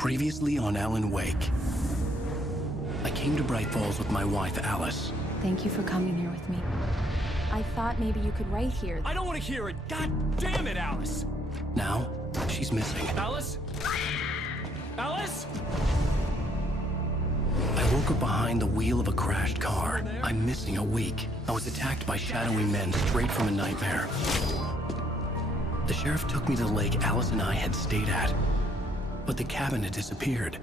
Previously on Alan Wake. I came to Bright Falls with my wife, Alice. Thank you for coming here with me. I thought maybe you could write here. I don't want to hear it! God damn it, Alice! Now, she's missing. Alice? Alice? I woke up behind the wheel of a crashed car. I'm missing a week. I was attacked by shadowy men straight from a nightmare. The sheriff took me to the lake Alice and I had stayed at, but the cabin had disappeared.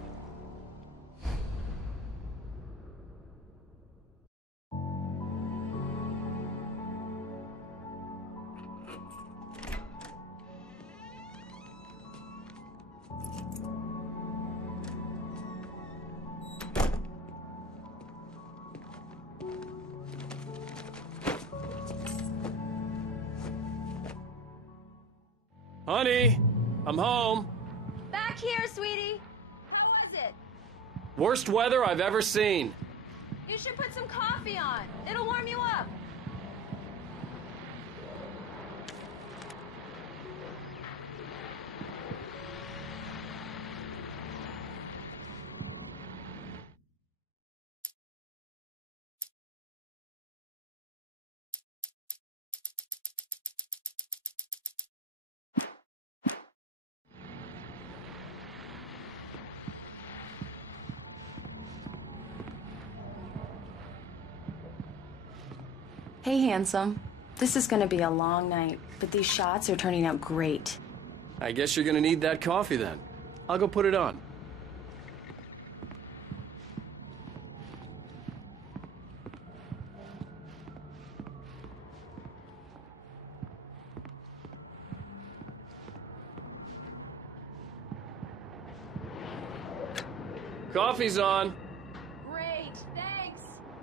Honey, I'm home. Back here, sweetie. How was it? Worst weather I've ever seen. You should put some coffee on. It'll warm you up. Hey, handsome. This is gonna be a long night, but these shots are turning out great. I guess you're gonna need that coffee then. I'll go put it on. Coffee's on. Great, thanks.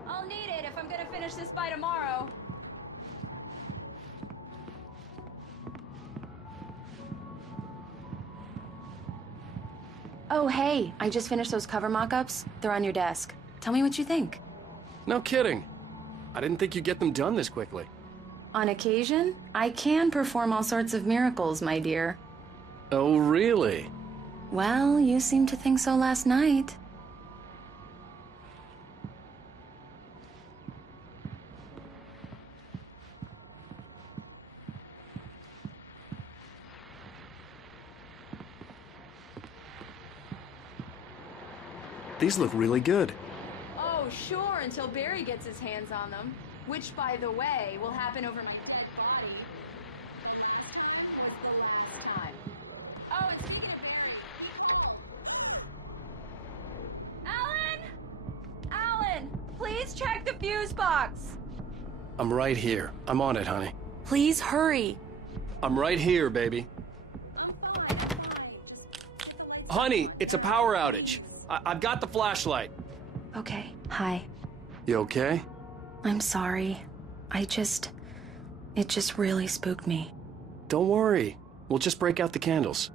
I'll need it if I'm gonna finish this by tomorrow. Oh, hey, I just finished those cover mock-ups. They're on your desk. Tell me what you think. No kidding. I didn't think you'd get them done this quickly. On occasion, I can perform all sorts of miracles, my dear. Oh, really? Well, you seemed to think so last night. These look really good. Oh, sure, until Barry gets his hands on them. Which, by the way, will happen over my dead body. It's the last time. Oh, and speaking of Barry... Alan! Alan! Please check the fuse box! I'm right here. I'm on it, honey. Please hurry. I'm right here, baby. I'm fine. Honey, it's a power outage. I've got the flashlight. Okay, hi. You okay? I'm sorry. It just really spooked me. Don't worry. We'll just break out the candles.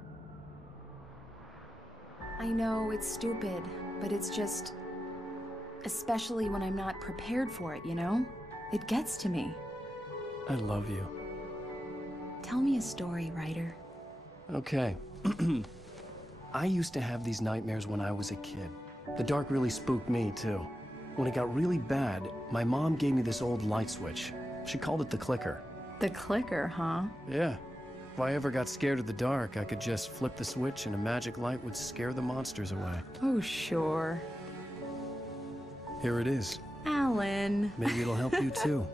I know it's stupid, but it's just... especially when I'm not prepared for it, you know? It gets to me. I love you. Tell me a story, writer. Okay. I used to have these nightmares when I was a kid. The dark really spooked me, too. When it got really bad, my mom gave me this old light switch. She called it the clicker. The clicker, huh? Yeah. If I ever got scared of the dark, I could just flip the switch and a magic light would scare the monsters away. Oh, sure. Here it is. Alan. Maybe it'll help you, too.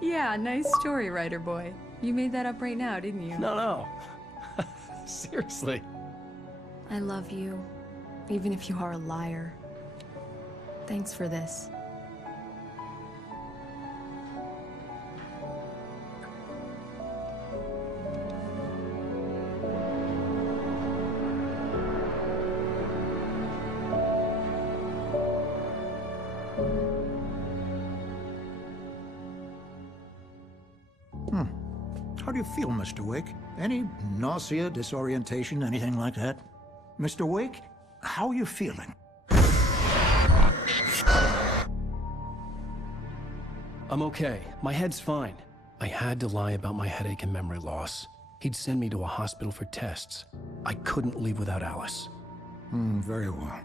Yeah, nice story, writer boy. You made that up right now, didn't you? No. Seriously. I love you, even if you are a liar. Thanks for this. How do you feel, Mr. Wake? Any nausea, disorientation, anything like that? Mr. Wake, how are you feeling? I'm okay. My head's fine. I had to lie about my headache and memory loss. He'd send me to a hospital for tests. I couldn't leave without Alice. Very well.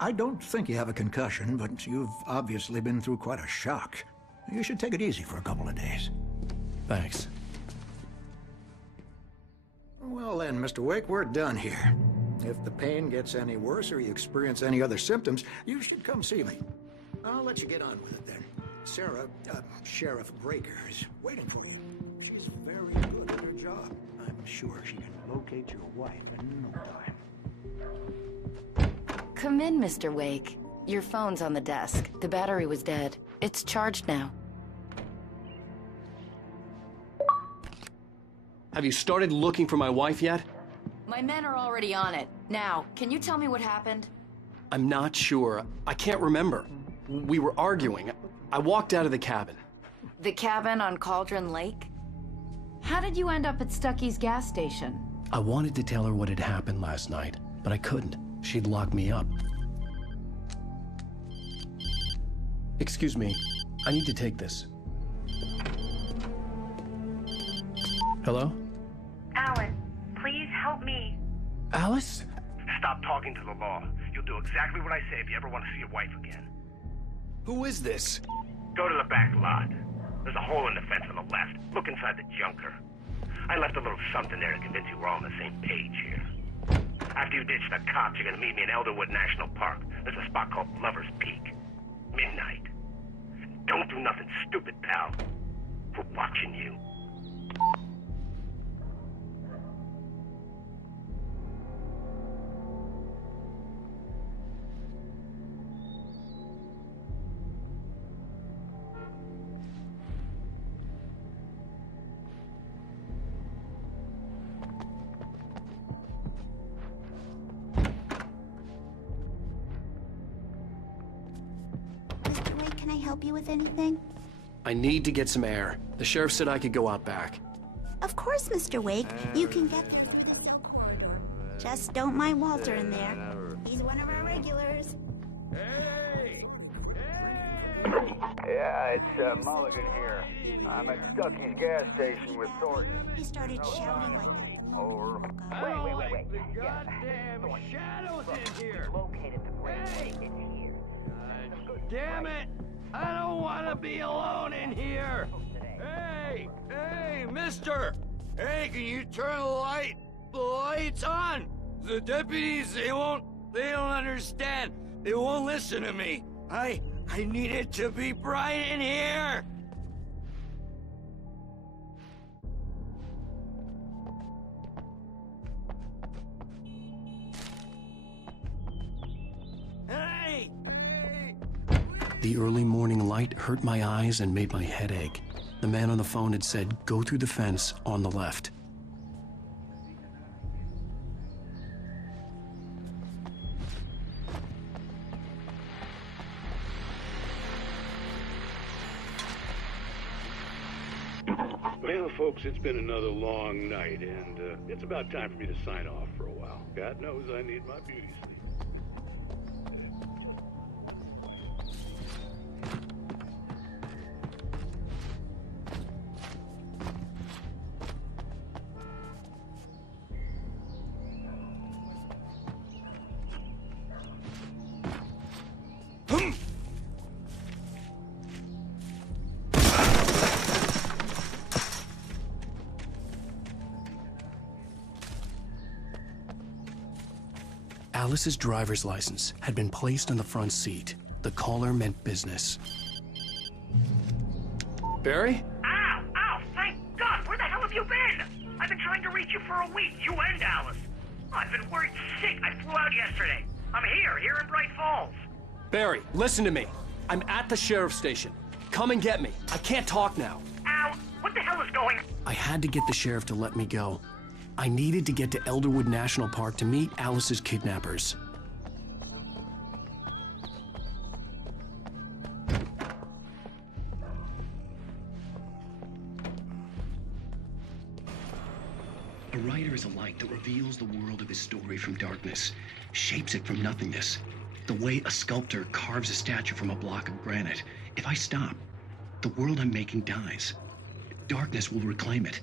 I don't think you have a concussion, but you've obviously been through quite a shock. You should take it easy for a couple of days. Thanks. Well then, Mr. Wake, we're done here. If the pain gets any worse or you experience any other symptoms, you should come see me. I'll let you get on with it then. Sarah, Sheriff Breaker, is waiting for you. She's very good at her job. I'm sure she can locate your wife in no time. Come in, Mr. Wake. Your phone's on the desk. The battery was dead. It's charged now. Have you started looking for my wife yet? My men are already on it. Now, can you tell me what happened? I'm not sure. I can't remember. We were arguing. I walked out of the cabin. The cabin on Cauldron Lake? How did you end up at Stucky's gas station? I wanted to tell her what had happened last night, but I couldn't. She'd lock me up. Excuse me. I need to take this. Hello? Alan, please help me. Alice? Stop talking to the law. You'll do exactly what I say if you ever want to see your wife again. Who is this? Go to the back lot. There's a hole in the fence on the left. Look inside the junker. I left a little something there to convince you we're all on the same page here. After you ditch the cops, you're gonna meet me in Elderwood National Park. There's a spot called Lover's Peak. Midnight. Don't do nothing stupid, pal. We're watching you. Mr. Wake, can I help you with anything? I need to get some air. The sheriff said I could go out back. Of course, Mr. Wake. You can get them in the cell corridor. Just don't mind Walter in there. He's one of our regulars. Hey! Yeah, it's Mulligan here. I'm at Stucky's gas station with Thornton. He started shouting like that. Over. Wait. The goddamn shadows in here! Located the grave. Hey! It's here. Damn it! I don't want to be alone in here! Hey, mister! Hey, can you turn the lights on? The deputies, they don't understand. They won't listen to me. I need it to be bright in here! Hey! The early morning light hurt my eyes and made my head ache. The man on the phone had said, go through the fence on the left. Well, folks, it's been another long night, and it's about time for me to sign off for a while. God knows I need my beauty sleep. Alice's driver's license had been placed on the front seat. The caller meant business. Barry? Ow! Thank God! Where the hell have you been? I've been trying to reach you for a week, you and Alice. I've been worried sick. I flew out yesterday. I'm here in Bright Falls. Barry, listen to me. I'm at the sheriff's station. Come and get me. I can't talk now. Ow! What the hell is going on? I had to get the sheriff to let me go. I needed to get to Elderwood National Park to meet Alice's kidnappers. A writer is a light that reveals the world of his story from darkness, shapes it from nothingness. The way a sculptor carves a statue from a block of granite. If I stop, the world I'm making dies. Darkness will reclaim it.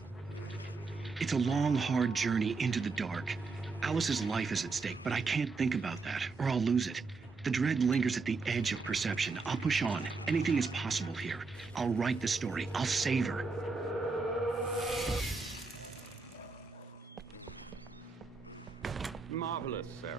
It's a long, hard journey into the dark, Alice's life is at stake, but I can't think about that, or I'll lose it. The dread lingers at the edge of perception. I'll push on. Anything is possible here. I'll write the story. I'll save her. Marvelous, Sarah.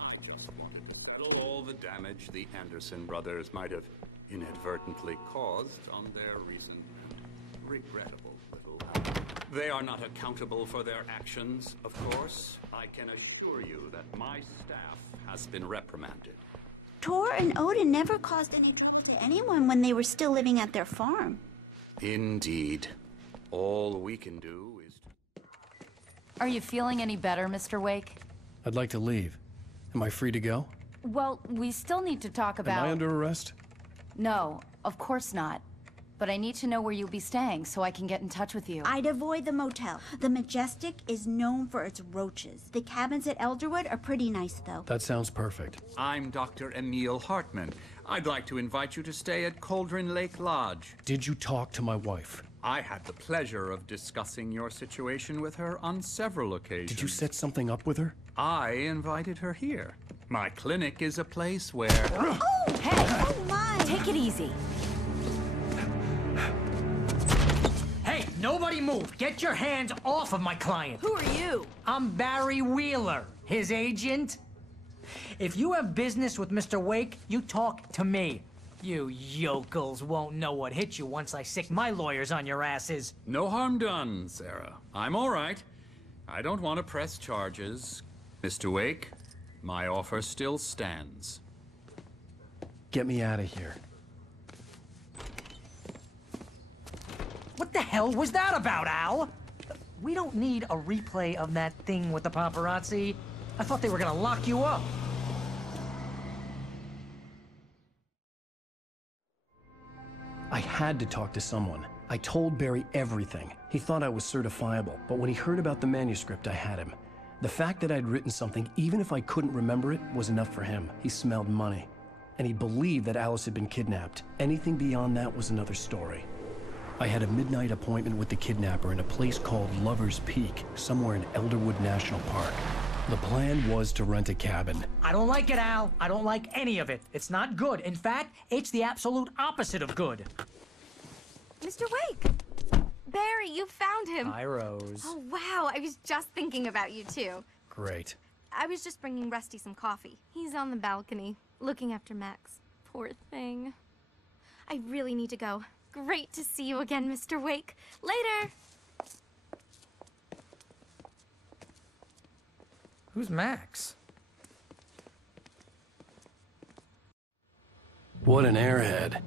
I just wanted to settle all the damage the Anderson brothers might have inadvertently caused on their recent and regrettable little act. They are not accountable for their actions, of course. I can assure you that my staff has been reprimanded. Tor and Odin never caused any trouble to anyone when they were still living at their farm. Indeed. All we can do is to... Are you feeling any better, Mr. Wake? I'd like to leave. Am I free to go? Well, we still need to talk about... Am I under arrest? No, of course not. But I need to know where you'll be staying so I can get in touch with you. I'd avoid the motel. The Majestic is known for its roaches. The cabins at Elderwood are pretty nice, though. That sounds perfect. I'm Dr. Emil Hartman. I'd like to invite you to stay at Cauldron Lake Lodge. Did you talk to my wife? I had the pleasure of discussing your situation with her on several occasions. Did you set something up with her? I invited her here. My clinic is a place where... Oh, hey! Oh, my! Take it easy. Hey, nobody move! Get your hands off of my client! Who are you? I'm Barry Wheeler, his agent. If you have business with Mr. Wake, you talk to me. You yokels won't know what hit you once I sick my lawyers on your asses. No harm done, Sarah. I'm all right. I don't want to press charges. Mr. Wake, my offer still stands. Get me out of here. What the hell was that about, Al? We don't need a replay of that thing with the paparazzi. I thought they were gonna lock you up. I had to talk to someone. I told Barry everything. He thought I was certifiable, but when he heard about the manuscript, I had him. The fact that I'd written something, even if I couldn't remember it, was enough for him. He smelled money. And he believed that Alice had been kidnapped. Anything beyond that was another story. I had a midnight appointment with the kidnapper in a place called Lover's Peak, somewhere in Elderwood National Park. The plan was to rent a cabin. I don't like it, Al. I don't like any of it. It's not good. In fact, it's the absolute opposite of good. Mr. Wake! Barry, you found him! Hi, Rose. Oh, wow. I was just thinking about you, too. Great. I was just bringing Rusty some coffee. He's on the balcony, looking after Max. Poor thing. I really need to go. Great to see you again, Mr. Wake. Later! Who's Max? What an airhead.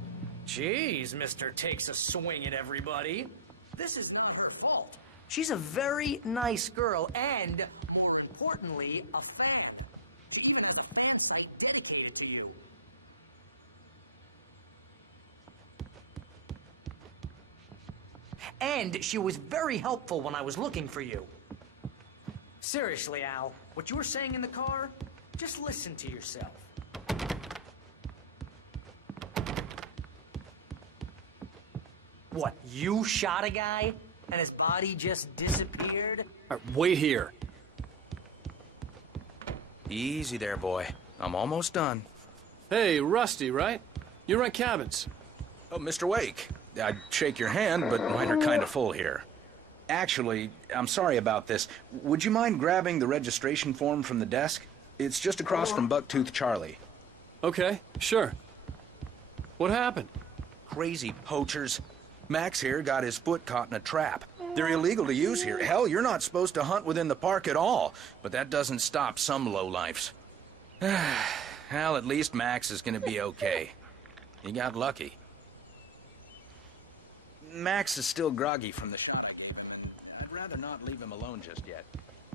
Jeez, Mr. Takes a swing at everybody. This is not her fault. She's a very nice girl and, more importantly, a fan. She has a fan site dedicated to you. And she was very helpful when I was looking for you. Seriously, Al, what you were saying in the car, just listen to yourself. What, you shot a guy and his body just disappeared? Wait here. Easy there, boy. I'm almost done. Hey, Rusty, right? You rent cabins. Oh, Mr. Wake. I'd shake your hand, but mine are kind of full here. Actually, I'm sorry about this. Would you mind grabbing the registration form from the desk? It's just across from Bucktooth Charlie. Okay, sure. What happened? Crazy poachers. Max here got his foot caught in a trap. They're illegal to use here. Hell, you're not supposed to hunt within the park at all. But that doesn't stop some lowlifes. Well, at least Max is gonna be okay. He got lucky. Max is still groggy from the shot I gave him, and I'd rather not leave him alone just yet.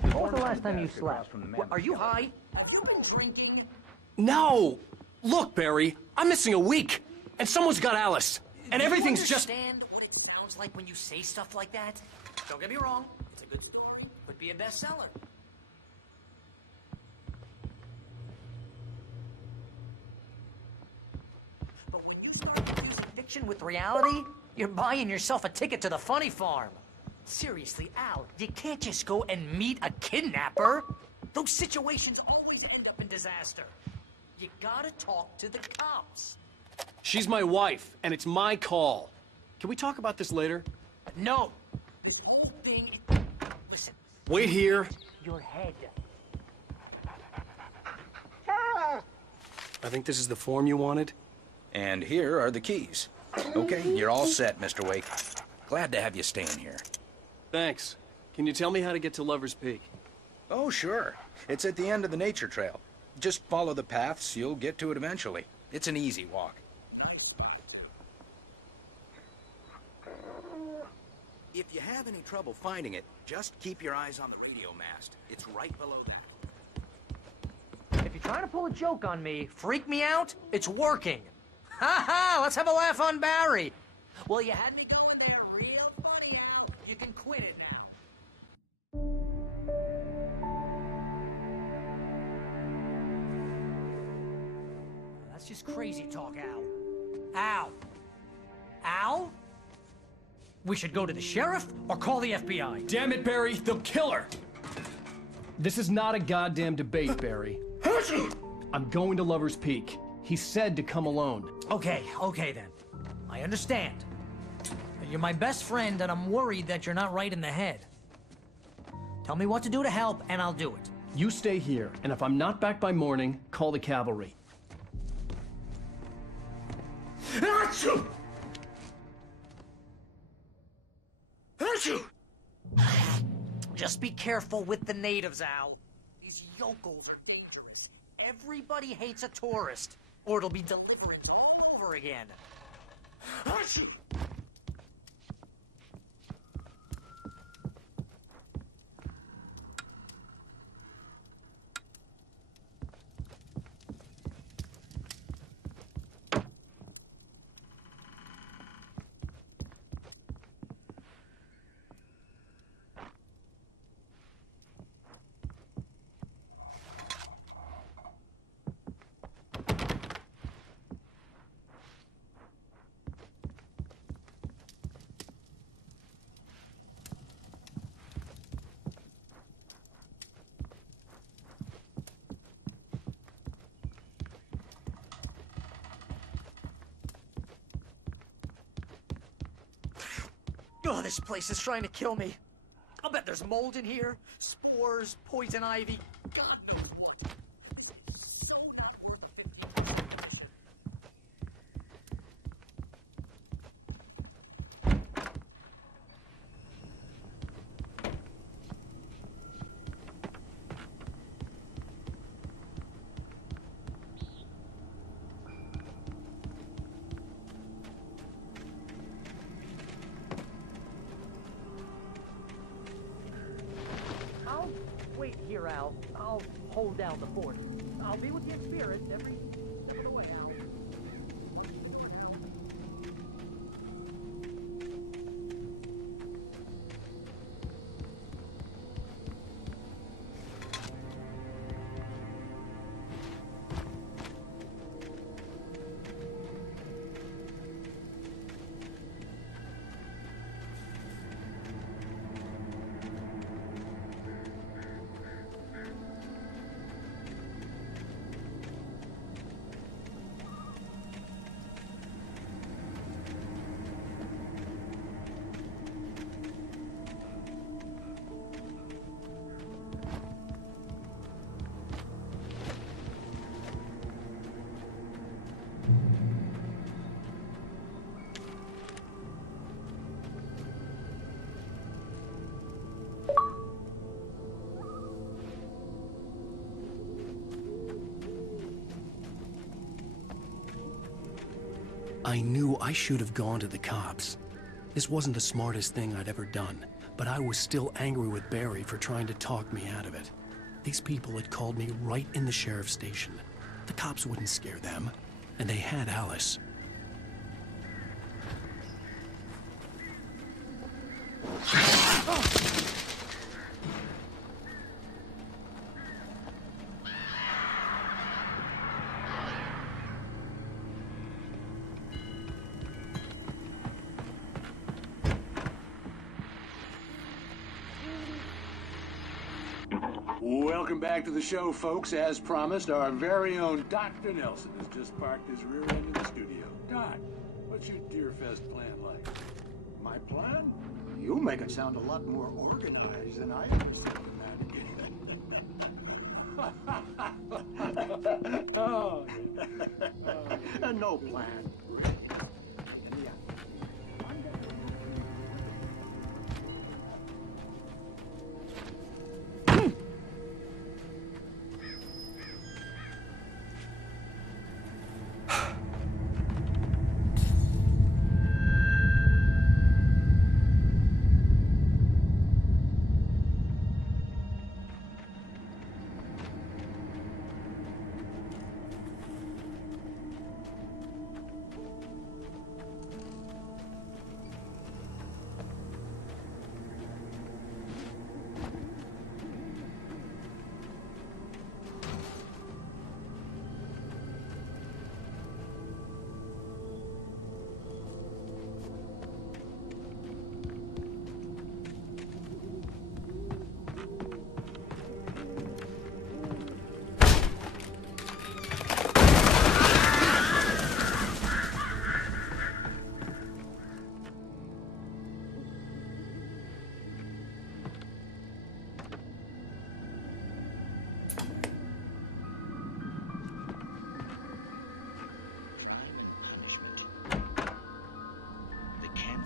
When was the last time you slept? Are you high? Have you been drinking? No! Look, Barry, I'm missing a week, and someone's got Alice, and everything's just... Do you understand what it sounds like when you say stuff like that? Don't get me wrong, it's a good story. Could be a bestseller. But when you start confusing fiction with reality, you're buying yourself a ticket to the funny farm. Seriously, Al, you can't just go and meet a kidnapper. Those situations always end up in disaster. You gotta talk to the cops. She's my wife, and it's my call. Can we talk about this later? No. This whole thing... Listen. Wait here. Your head. I think this is the form you wanted. And here are the keys. Okay, you're all set, Mr. Wake. Glad to have you staying here. Thanks. Can you tell me how to get to Lover's Peak? Oh, sure. It's at the end of the nature trail. Just follow the paths, you'll get to it eventually. It's an easy walk. If you have any trouble finding it, just keep your eyes on the radio mast. It's right below you. If you're trying to pull a joke on me, freak me out, it's working. Ha ha! Let's have a laugh on Barry. Well, you had me going there real funny, Al. You can quit it now. That's just crazy talk, Al. Al. Al? We should go to the sheriff or call the FBI. Damn it, Barry, they'll kill her! This is not a goddamn debate, Barry. I'm going to Lover's Peak. He said to come alone. Okay then. I understand. You're my best friend, and I'm worried that you're not right in the head. Tell me what to do to help, and I'll do it. You stay here, and if I'm not back by morning, call the cavalry. Achoo! Achoo! Just be careful with the natives, Al. These yokels are dangerous. Everybody hates a tourist, or it'll be deliverance all over again. Achoo! Oh, this place is trying to kill me. I'll bet there's mold in here, spores, poison ivy, God knows what. It's so not worth 50 consideration. Wait here, Al. I'll hold down the fort. I'll be with you in spirit every step of the way, Al. I knew I should have gone to the cops. This wasn't the smartest thing I'd ever done, but I was still angry with Barry for trying to talk me out of it. These people had called me right in the sheriff's station. The cops wouldn't scare them, and they had Alice. Welcome back to the show, folks. As promised, our very own Dr. Nelson has just parked his rear end in the studio. Doc, what's your Deerfest plan like? My plan? You make it sound a lot more organized than I understand that. Oh. No plan.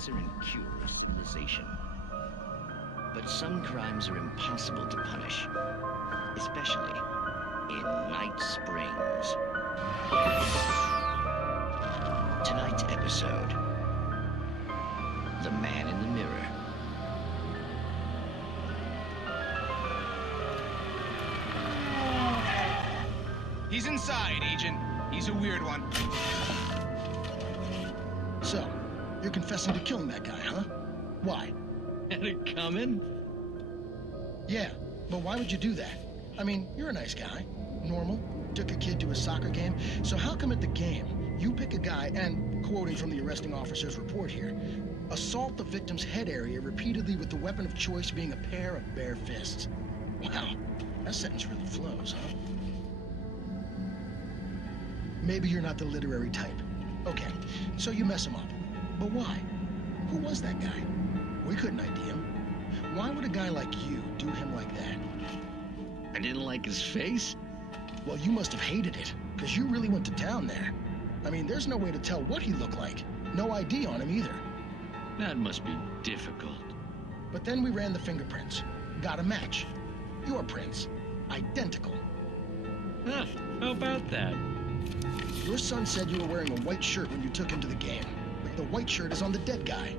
And cure of civilization. But some crimes are impossible to punish, especially in Night Springs. Tonight's episode, The Man in the Mirror. He's inside, Agent. He's a weird one. So, you're confessing to killing that guy, huh? Why? Had it coming? Yeah, but why would you do that? I mean, you're a nice guy. Normal. Took a kid to a soccer game. So how come at the game, you pick a guy and, quoting from the arresting officer's report here, assault the victim's head area repeatedly with the weapon of choice being a pair of bare fists? Wow, that sentence really flows, huh? Maybe you're not the literary type. Okay, so you mess him up. But why? Who was that guy? We couldn't ID him. Why would a guy like you do him like that? I didn't like his face? Well, you must have hated it, because you really went to town there. I mean, there's no way to tell what he looked like. No ID on him either. That must be difficult. But then we ran the fingerprints. Got a match. Your prints. Identical. Huh, how about that? Your son said you were wearing a white shirt when you took him to the game. The white shirt is on the dead guy.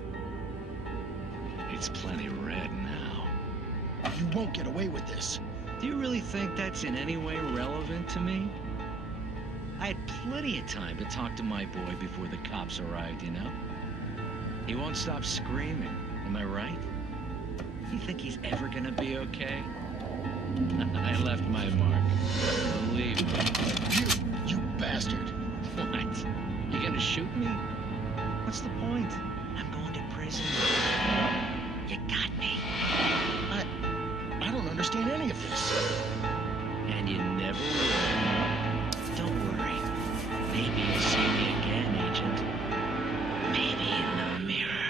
It's plenty red now. You won't get away with this. Do you really think that's in any way relevant to me? I had plenty of time to talk to my boy before the cops arrived, you know? He won't stop screaming, am I right? You think he's ever gonna be okay? I left my mark. Believe me. You bastard. What? You gonna shoot me? What's the point? I'm going to prison. You got me. I don't understand any of this. And you never will. Don't worry. Maybe you'll see me again, Agent. Maybe in the mirror.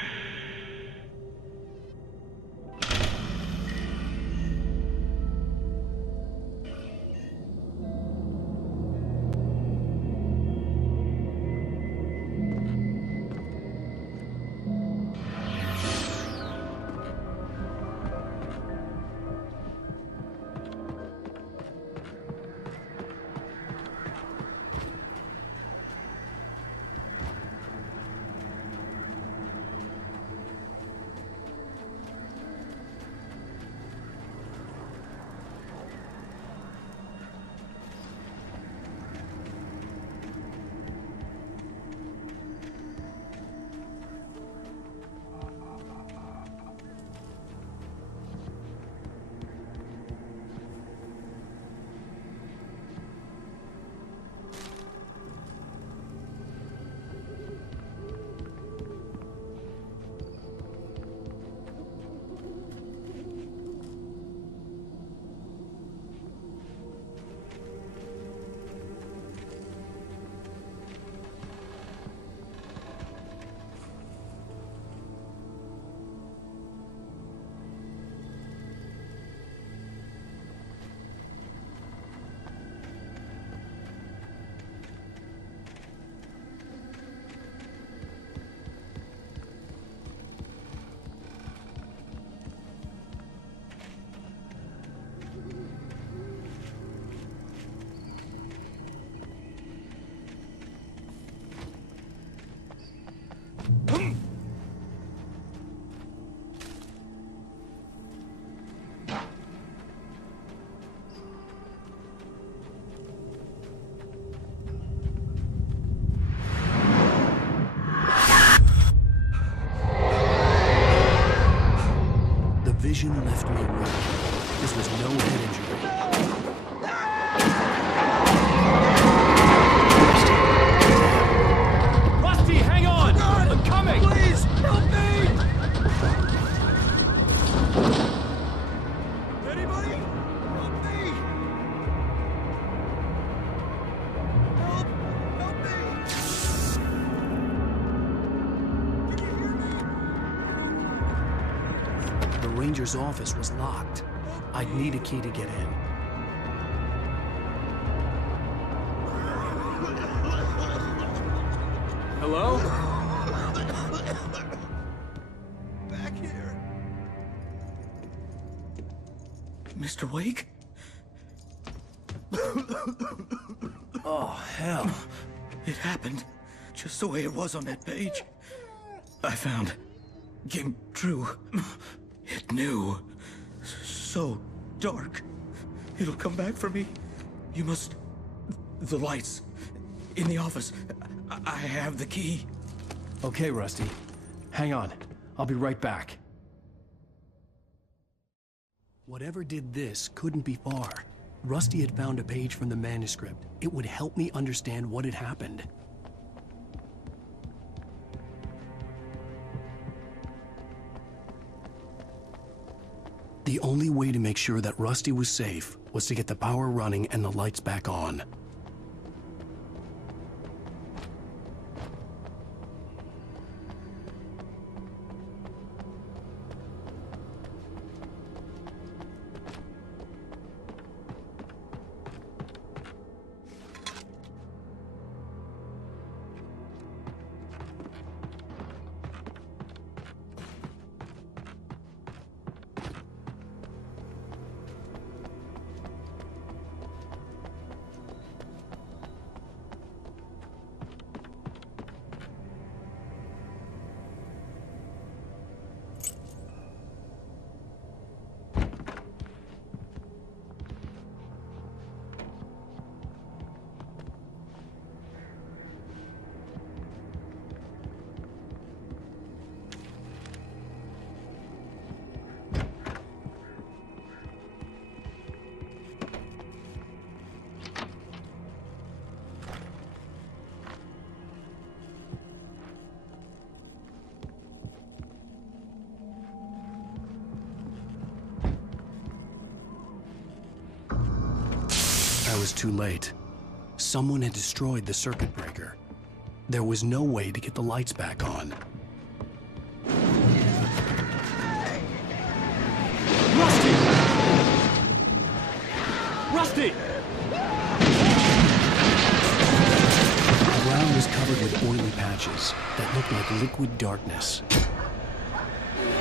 left me weak. This was no head injury. Rusty, hang on! God, I'm coming! Please, help me! Anybody? Help me! Help! Help me! The ranger's office was locked. I'd need a key to get in. Hello? Back here. Mr. Wake? Oh, hell. It happened just the way it was on that page. I found. Came true. It knew. So dark. It'll come back for me. You must... The lights. In the office. I have the key. Okay, Rusty. Hang on. I'll be right back. Whatever did this couldn't be far. Rusty had found a page from the manuscript. It would help me understand what had happened. The only way to make sure that Rusty was safe was to get the power running and the lights back on. I was too late. Someone had destroyed the circuit breaker. There was no way to get the lights back on. Rusty! Rusty! The ground was covered with oily patches that looked like liquid darkness.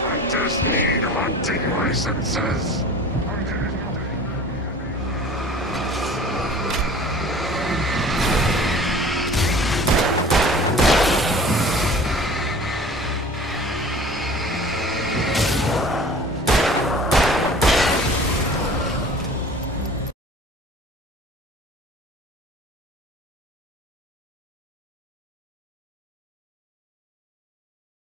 I just need hunting licenses.